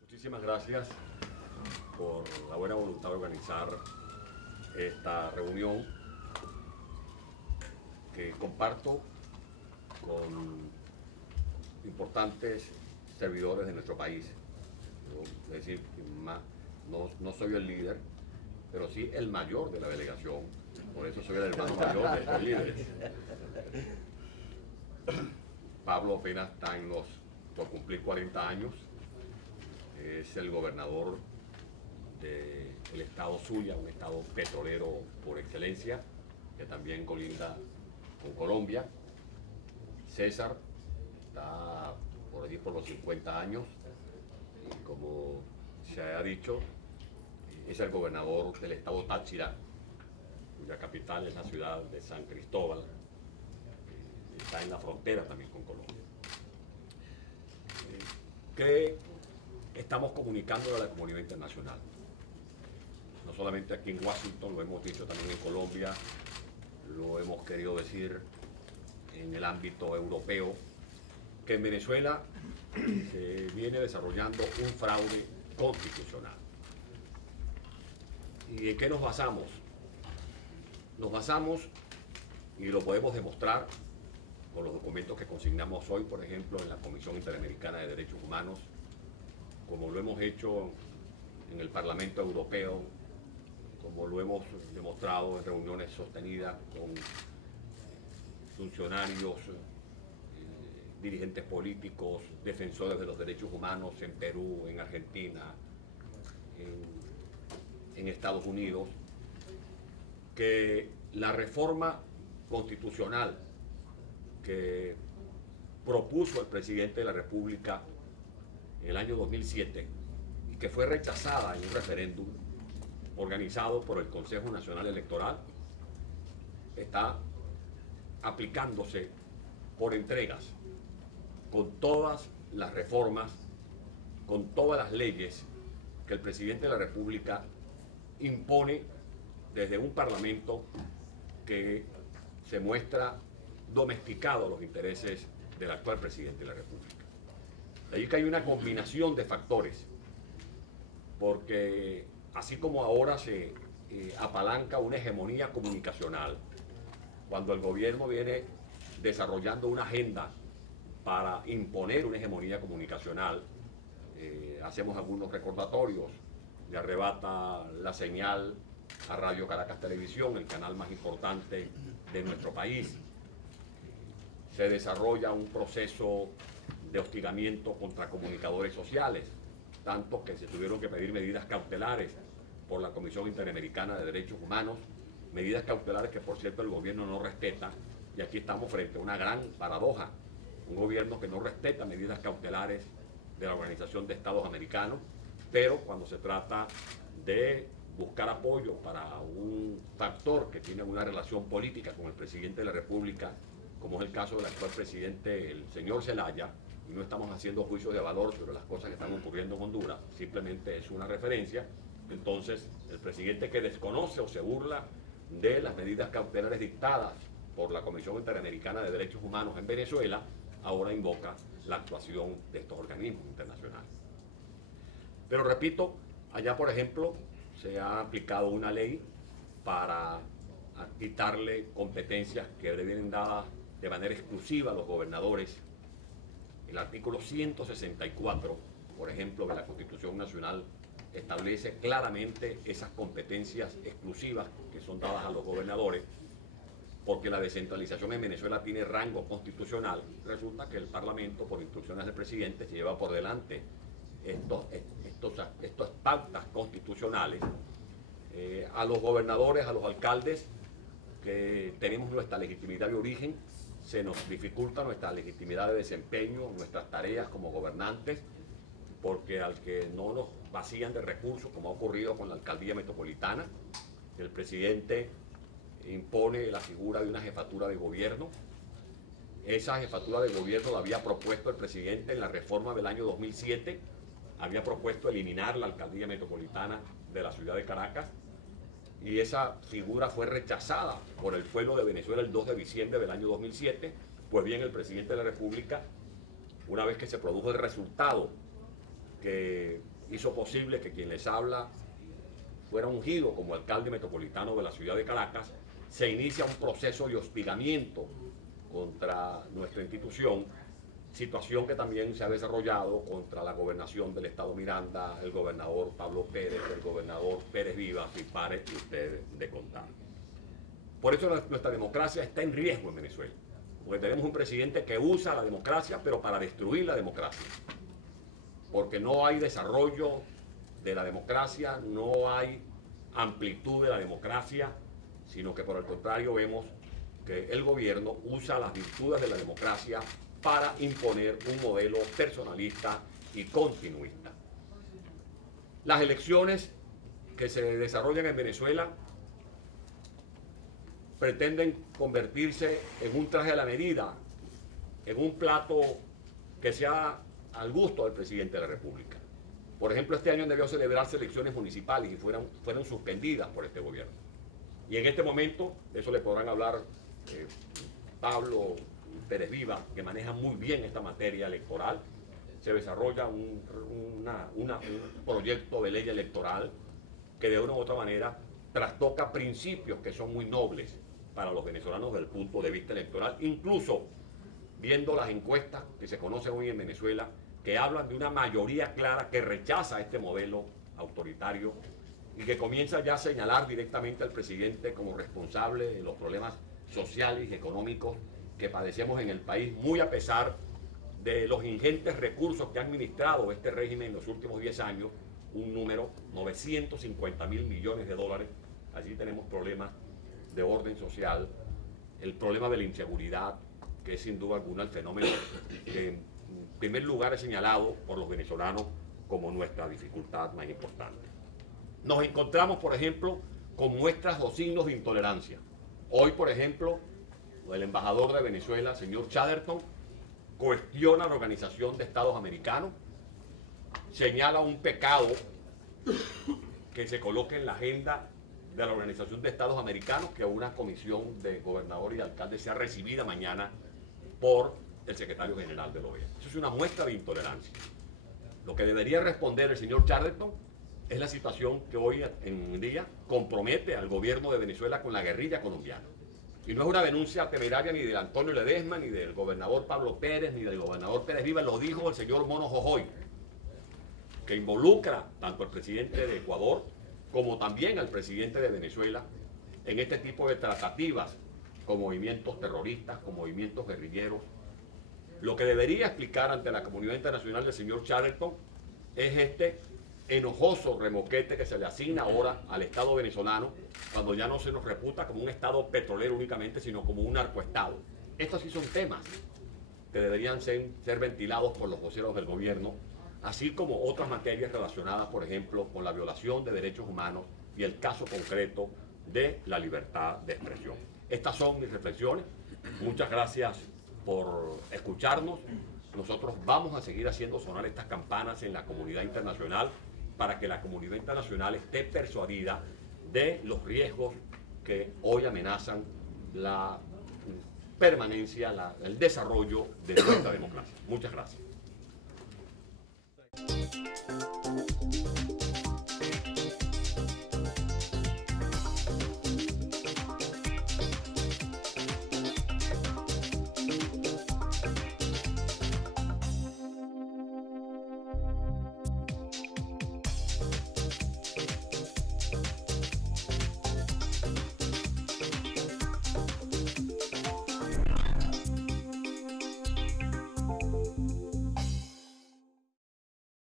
Muchísimas gracias por la buena voluntad de organizar esta reunión que comparto con importantes servidores de nuestro país. Es decir, no soy el líder, pero sí el mayor de la delegación, por eso soy el hermano mayor de estos líderes. Pablo apenas está por cumplir 40 años. Es el gobernador del estado Zulia, un estado petrolero por excelencia, que también colinda con Colombia. César está por allí por los 50 años, y como se ha dicho, es el gobernador del estado Táchira, cuya capital es la ciudad de San Cristóbal, está en la frontera también con Colombia. ¿Qué estamos comunicando a la comunidad internacional? No solamente aquí en Washington, lo hemos dicho también en Colombia, lo hemos querido decir en el ámbito europeo, que en Venezuela se viene desarrollando un fraude constitucional. ¿Y en qué nos basamos? Nos basamos, y lo podemos demostrar con los documentos que consignamos hoy, por ejemplo, en la Comisión Interamericana de Derechos Humanos, como lo hemos hecho en el Parlamento Europeo, como lo hemos demostrado en reuniones sostenidas con funcionarios, dirigentes políticos, defensores de los derechos humanos en Perú, en Argentina, en Estados Unidos, que la reforma constitucional que propuso el presidente de la República en el año 2007 y que fue rechazada en un referéndum organizado por el Consejo Nacional Electoral, está aplicándose por entregas, con todas las reformas, con todas las leyes que el presidente de la República impone desde un parlamento que se muestra domesticado a los intereses del actual presidente de la República. De ahí que hay una combinación de factores, porque así como ahora se apalanca una hegemonía comunicacional, cuando el gobierno viene desarrollando una agenda para imponer una hegemonía comunicacional, hacemos algunos recordatorios, le arrebata la señal a Radio Caracas Televisión, el canal más importante de nuestro país. Se desarrolla un proceso de hostigamiento contra comunicadores sociales, tanto que se tuvieron que pedir medidas cautelares por la Comisión Interamericana de Derechos Humanos, medidas cautelares que, por cierto, el gobierno no respeta, y aquí estamos frente a una gran paradoja, un gobierno que no respeta medidas cautelares de la Organización de Estados Americanos, pero cuando se trata de buscar apoyo para un factor que tiene una relación política con el presidente de la República, como es el caso del actual presidente, el señor Zelaya, y no estamos haciendo juicios de valor sobre las cosas que están ocurriendo en Honduras, simplemente es una referencia. Entonces, el presidente que desconoce o se burla de las medidas cautelares dictadas por la Comisión Interamericana de Derechos Humanos en Venezuela, ahora invoca la actuación de estos organismos internacionales. Pero repito, allá por ejemplo se ha aplicado una ley para quitarle competencias que le vienen dadas de manera exclusiva a los gobernadores. El artículo 164, por ejemplo, de la Constitución Nacional establece claramente esas competencias exclusivas que son dadas a los gobernadores, porque la descentralización en Venezuela tiene rango constitucional. Resulta que el Parlamento, por instrucciones del presidente, se lleva por delante estas pautas constitucionales. A los gobernadores, a los alcaldes, que tenemos nuestra legitimidad de origen, se nos dificulta nuestra legitimidad de desempeño, nuestras tareas como gobernantes, porque al que no nos vacían de recursos, como ha ocurrido con la alcaldía metropolitana, el presidente impone la figura de una jefatura de gobierno. Esa jefatura de gobierno la había propuesto el presidente en la reforma del año 2007, había propuesto eliminar la alcaldía metropolitana de la ciudad de Caracas, y esa figura fue rechazada por el pueblo de Venezuela el 2 de diciembre del año 2007. Pues bien, el presidente de la República, una vez que se produjo el resultado que hizo posible que quien les habla fuera ungido como alcalde metropolitano de la ciudad de Caracas, se inicia un proceso de hostigamiento contra nuestra institución, situación que también se ha desarrollado contra la gobernación del Estado Miranda, el gobernador Pablo Pérez, el gobernador Pérez Vivas y pare usted de contar. Por eso nuestra democracia está en riesgo en Venezuela, porque tenemos un presidente que usa la democracia, pero para destruir la democracia, porque no hay desarrollo de la democracia, no hay amplitud de la democracia, sino que por el contrario vemos que el gobierno usa las virtudes de la democracia para imponer un modelo personalista y continuista. Las elecciones que se desarrollan en Venezuela pretenden convertirse en un traje a la medida, en un plato que sea al gusto del presidente de la República. Por ejemplo, este año debió celebrarse elecciones municipales y fueron suspendidas por este gobierno. Y en este momento, de eso le podrán hablar Pablo Pérez Vivas, que maneja muy bien esta materia electoral. Se desarrolla un proyecto de ley electoral que de una u otra manera trastoca principios que son muy nobles para los venezolanos desde el punto de vista electoral, incluso viendo las encuestas que se conocen hoy en Venezuela, que hablan de una mayoría clara que rechaza este modelo autoritario y que comienza ya a señalar directamente al presidente como responsable de los problemas sociales y económicos que padecemos en el país, muy a pesar de los ingentes recursos que ha administrado este régimen en los últimos 10 años, un número, 950.000 millones de dólares. Allí tenemos problemas de orden social, el problema de la inseguridad, que es sin duda alguna el fenómeno que en primer lugar es señalado por los venezolanos como nuestra dificultad más importante. Nos encontramos, por ejemplo, con muestras o signos de intolerancia. Hoy, por ejemplo, el embajador de Venezuela, señor Chatterton, cuestiona la Organización de Estados Americanos, señala un pecado que se coloque en la agenda de la Organización de Estados Americanos, que una comisión de gobernadores y alcaldes sea recibida mañana por el secretario general de la OEA. Eso es una muestra de intolerancia. Lo que debería responder el señor Chatterton es la situación que hoy en día compromete al gobierno de Venezuela con la guerrilla colombiana. Y no es una denuncia temeraria ni de Antonio Ledesma, ni del gobernador Pablo Pérez, ni del gobernador Pérez Vivas, lo dijo el señor Mono Jojoy, que involucra tanto al presidente de Ecuador como también al presidente de Venezuela en este tipo de tratativas con movimientos terroristas, con movimientos guerrilleros. Lo que debería explicar ante la comunidad internacional el señor Chatterton es este enojoso remoquete que se le asigna ahora al Estado venezolano, cuando ya no se nos reputa como un Estado petrolero únicamente, sino como un narcoestado. Estos sí son temas que deberían ser ventilados por los voceros del gobierno, así como otras materias relacionadas, por ejemplo, con la violación de derechos humanos y el caso concreto de la libertad de expresión. Estas son mis reflexiones. Muchas gracias por escucharnos. Nosotros vamos a seguir haciendo sonar estas campanas en la comunidad internacional para que la comunidad internacional esté persuadida de los riesgos que hoy amenazan la permanencia, el desarrollo de nuestra democracia. Muchas gracias.